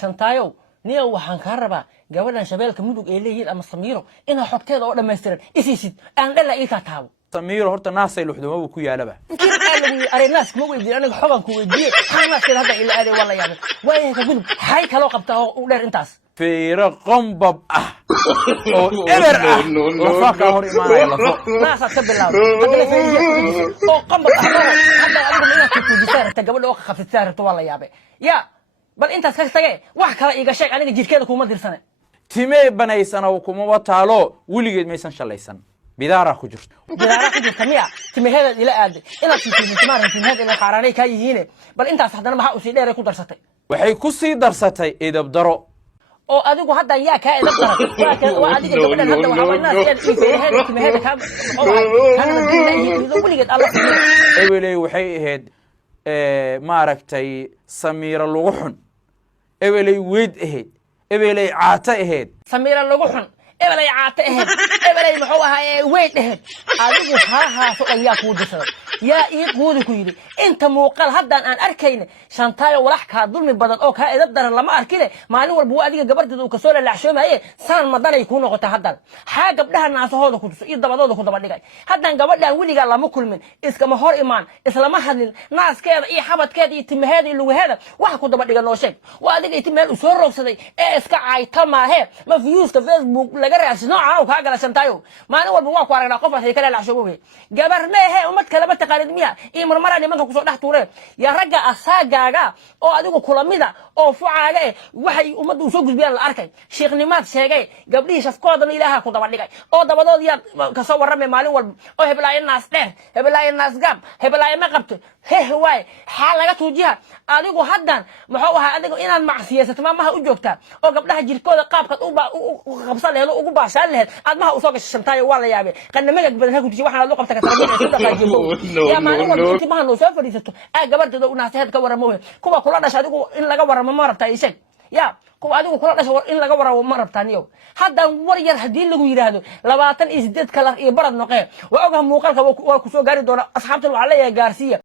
شنتايو نيو وحان كهربا gabadhan shabeelka mudug ee leeyihiin ama Samiiro ina xogteeda oo dhameystiran isiisid aan dhala ii taataabo Samiiro horta naasay luxduma ku yaalaba areenaas ma weydiin aniga xogan ku weydiiyay xanaaskeeda hadda ila aaday wala yaabay way ka gudub hay kala qabtaa oo dheer intaas fiiro qombab ah oo eber ah lafa ka hor imaanaya lafo naasa ka bilaaway hadda fiiriyo oo qombab ah hadda adigu inaad ku tuujisay gabadha oo khafisay rabto wala yaabay ya bal intaas ka tagay wax kala iiga sheeg aniga jirkeeda kuma dirsanay timee banaysan oo kuma wataalo wiligeed maysan shalaysan bidaara ku jirto miya timeheeda ila aaday inaad fiiriso timaha timeheeda ila xaraanay ka yihiin bal intaas hadana waxa uu si dheer ku darsatay waxay ku sii darsatay edab daro oo adigu hadda yaa ka edab daro waa adiga gabadhan hadda waxa way naas ii fiiriheeda timeheeda ka kana wiligeed alla ebelay waxay ahayd maaragtay Samiiro lagu xun ebelay weed ahayd ebelay caata ahayd Samiiro lagu xun ebelay caata ahayd ebelay muxuu ahaa weed ahayd adigu haaso ayaa ku disay yaa ii quudi ku yiri inta muuqal haddaan aan arkayna shantaayo walax ka dulmi badan oo ka edab daran lama arkine maalin walba waa adiga gabadheedu ka soo lalaxshoomaye saan madanay ku noqotay haddan ha gabdhaha naasahooda ku tuso iyo dabadooda ku daba dhigay haddan gabadhan wiliga lama kulmin iskama hor imaan islama hadlin naaskeeda iyo xabadkeeda iyo timaheeda iyo lugaheeda wax ku daba dhigan oo sheeg waa adiga intii meel u soo roogsaday ee iska caayta maahe ma viewska Facebook laga raasino nooca ka gala shantaayo maalin walba waa ku aragnaa qof ay kala laxshoomaye gabar meehe umad kala ba taqaanid miya iyo marmara nimanka ku soo dhax tuureen ya ragga asaagaaga oo adigu kulamida oo fucaaga waxay umadu soo gudbiyaan la arkay sheekhnimad sheegay gabdhihii shafkooda ilaaha ku daba dhigay oo dabadood yaa ka soo waramay maalin walba oo heblaay naas dheer heblaay naas gab heblaay ma qabto waay xal laga tuujiha adigu haddan muxuu ahaa adigu inaad macsiyeesato maamaha u joogtaa oo gabdhaha jirkooda qaabka u qabsan leedo ugu baashaan leed admaha u soo gashay shantaayo waa la yaabay qannamaga badan ku tijii waxaan loo qabta ka tarbiya sida qaajibo ya maalin walba intii ma noo soo fadhiisato gabadheedu u naasaheed ka waramo kuwa kula dhashay adigu in laga waramo ma rabtaa isag ya kuwa adigu kula dhashay in laga waramo ma rabtaan yow hadda war yar hadii lagu yiraahdo 28 kalar iyo barad noqee waa ogahay muuqaalka waa ku soo gaari doona asxaabta waxa la yahay gaarsiya